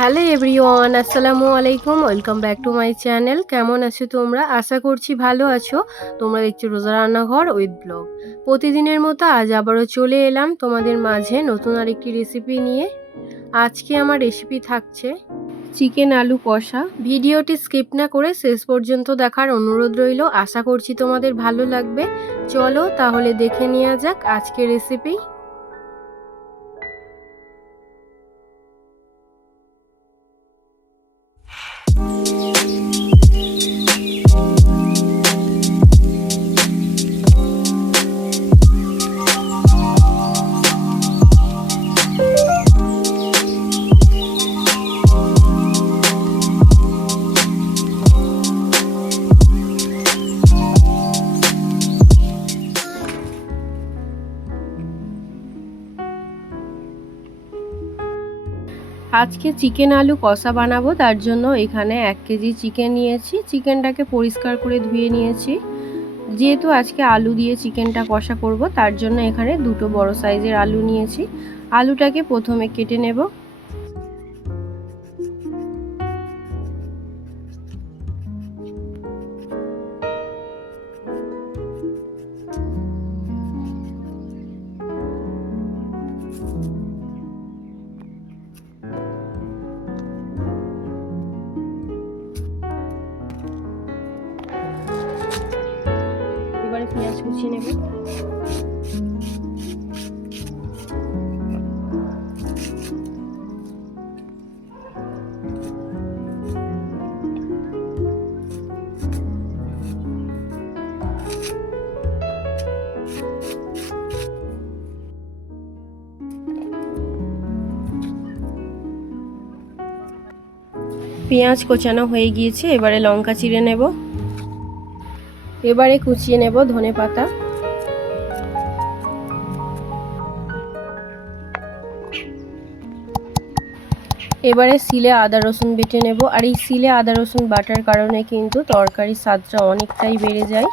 Hello everyone, আসসালামু আলাইকুম। Welcome back to my channel. কেমন আছো তোমরা? আশা করছি ভালো আছো। তোমরা দেখছো রোজা রান্নাঘর উইথ ব্লগ। প্রতিদিনের মতো আজ আবারও চলে এলাম তোমাদের মাঝে নতুন আরেকটি রেসিপি নিয়ে। আজকে আমার রেসিপি থাকছে চিকেন আলু কষা। ভিডিওটি স্কিপ না করে শেষ পর্যন্ত দেখার অনুরোধ রইল। আশা করছি তোমাদের ভালো লাগবে। চলো তাহলে দেখে নেওয়া যাক আজকের রেসিপি। আজকে চিকেন আলু কষা বানাবো, তার জন্য এখানে 1 কেজি চিকেন নিয়েছি। চিকেনটাকে পরিষ্কার করে ধুয়ে নিয়েছি। যেহেতু আজকে আলু দিয়ে চিকেনটা কষা করব, তার জন্য এখানে দুটো বড় সাইজের আলু নিয়েছি। আলুটাকে প্রথমে কেটে নেব। এবারে পেঁয়াজ কুচিয়ে নেব। পেঁয়াজ কোচানো হয়ে গিয়েছে, এবারে লঙ্কা চিড়ে নেব। এবারে কুচিয়ে নেব ধনেপাতা। এবারে শিলে আদা রসুন বেটে নেব। আর এই শিলে আদা রসুন বাটার কারণে কিন্তু তরকারির স্বাদটা অনেকটাই বেড়ে যায়।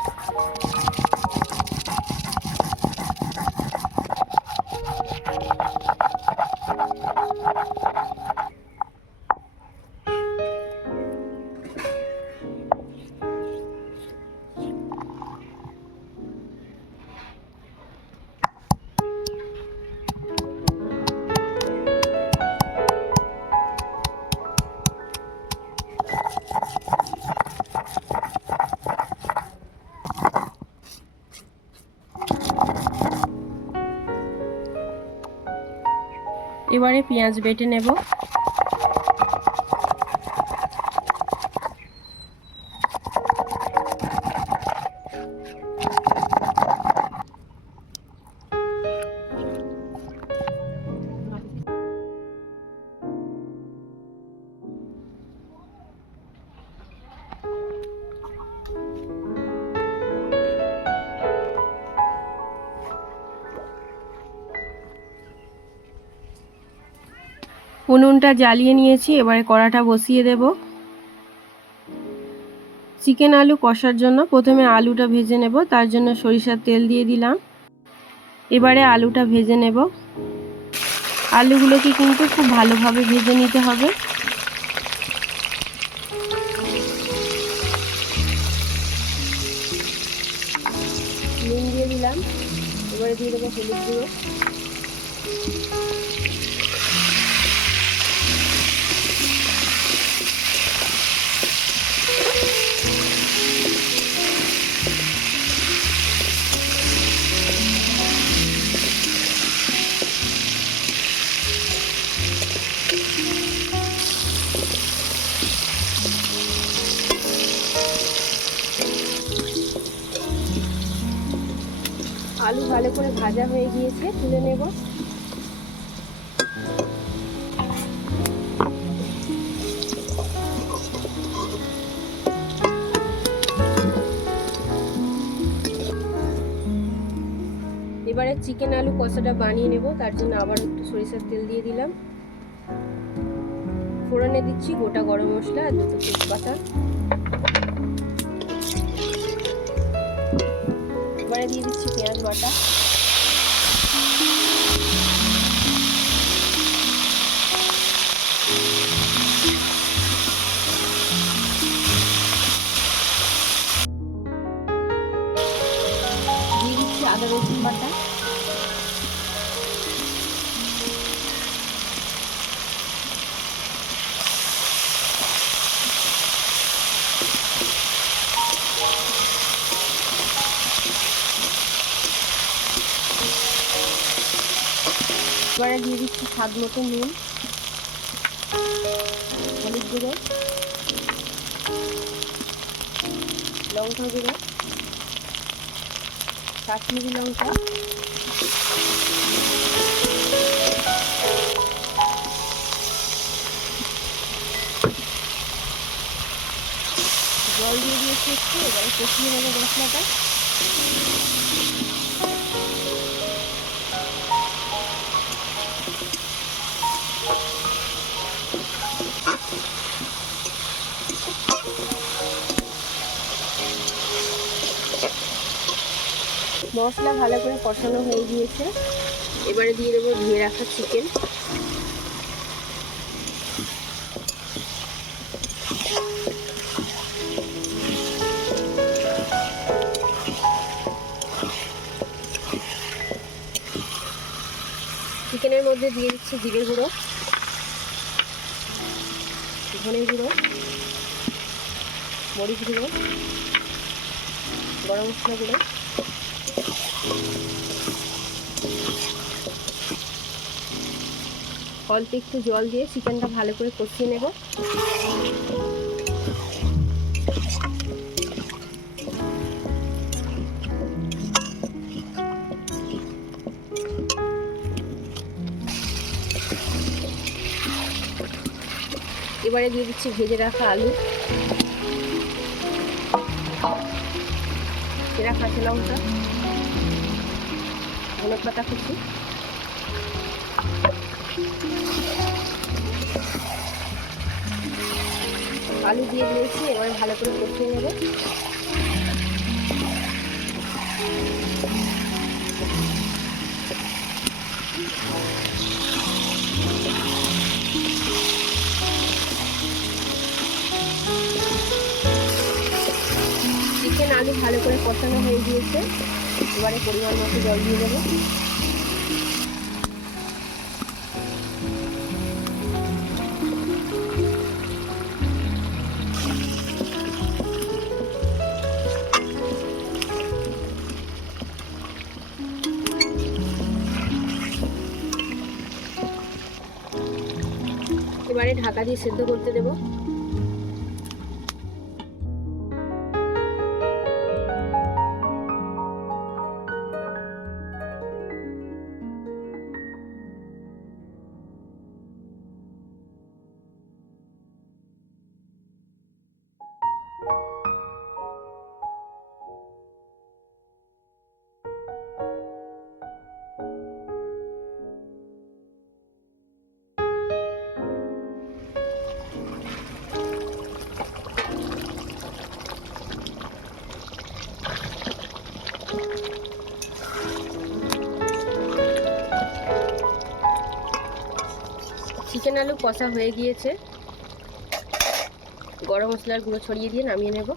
এবারে পেঁয়াজ বেটে নেব। উনুনটা জ্বালিয়ে নিয়েছি, এবারে কড়াটা বসিয়ে দেব। চিকেন আলু কষার জন্য প্রথমে আলুটা ভেজে নেব, তার জন্য সরিষার তেল দিয়ে দিলাম। এবারে আলুটা ভেজে নেব। আলুগুলোকে কিন্তু খুব ভালোভাবে ভেজে নিতে হবে। নুন দিয়ে দিলাম। এবারে দিয়ে দেবো হলুদ গুঁড়ো। আলু ভালো করে ভাজা হয়ে গিয়েছে, তুলে নেব। এবারে চিকেন আলু কষাটা বানিয়ে নেব, তার জন্য আবার একটু সরিষার তেল দিয়ে দিলাম। ফোড়নে দিচ্ছি গোটা গরম মশলা আর দুটো তেজপাতা। এবারে দিয়ে দিচ্ছি পেঁয়াজ বাটা। এবারে দিয়ে দিচ্ছি স্বাদ মতো নুন, হলুদ গুঁড়ো, লঙ্কা গুঁড়ো, কাশ্মীরি লঙ্কা, জল দিয়ে দিয়েছি একটু। এবারে কষিয়ে নেবো মশলাটা। মশলা ভালো করে কষানো হয়ে গিয়েছে। এবারে দিয়ে দেবো ধুয়ে রাখা চিকেন। চিকেনের মধ্যে দিয়ে দিচ্ছি জিরে গুঁড়ো, ধনে গুঁড়ো, মরিচ গুঁড়ো, গরম মশলা গুঁড়ো, অল্প একটু জল দিয়ে চিকেনটা ভালো করে কষিয়ে নেব। এবারে দিয়ে দিচ্ছি ভেজে রাখা আলু, সেরা কাঁচা লঙ্কা, ধনে পাতা কুচি, আলু দিয়ে দিয়েছি। এবারে ভালো করে কষিয়ে নেব। চিকেন আলু ভালো করে কষানো হয়ে গিয়েছে। এবারে পরিমাণ মতো জল দিয়ে দেবো। এবারে ঢাকা দিয়ে সেদ্ধ করতে দেবো। চিকেন আলু কষা হয়ে গিয়েছে। গরম মশলার গুঁড়ো ছড়িয়ে দিয়ে নামিয়ে নেব।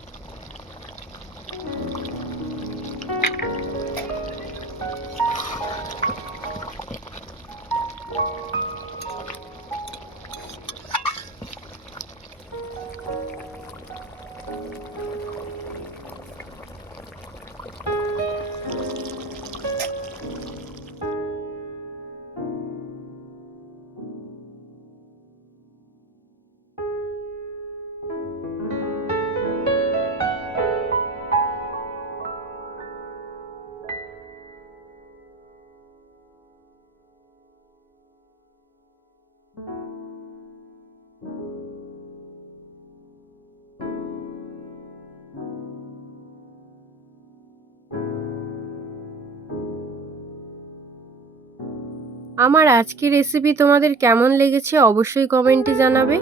আমার আজকের রেসিপি তোমাদের কেমন লেগেছে অবশ্যই কমেন্টে জানাবে।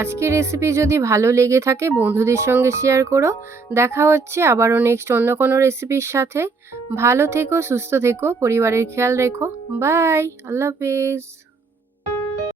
আজকের রেসিপি যদি ভালো লেগে থাকে বন্ধুদের সঙ্গে শেয়ার করো। দেখা হচ্ছে আবারও নেক্সট অন্য কোনো রেসিপির সাথে। ভালো থেকো, সুস্থ থেকো, পরিবারের খেয়াল রেখো। বাই, আল্লাহ হাফেজ।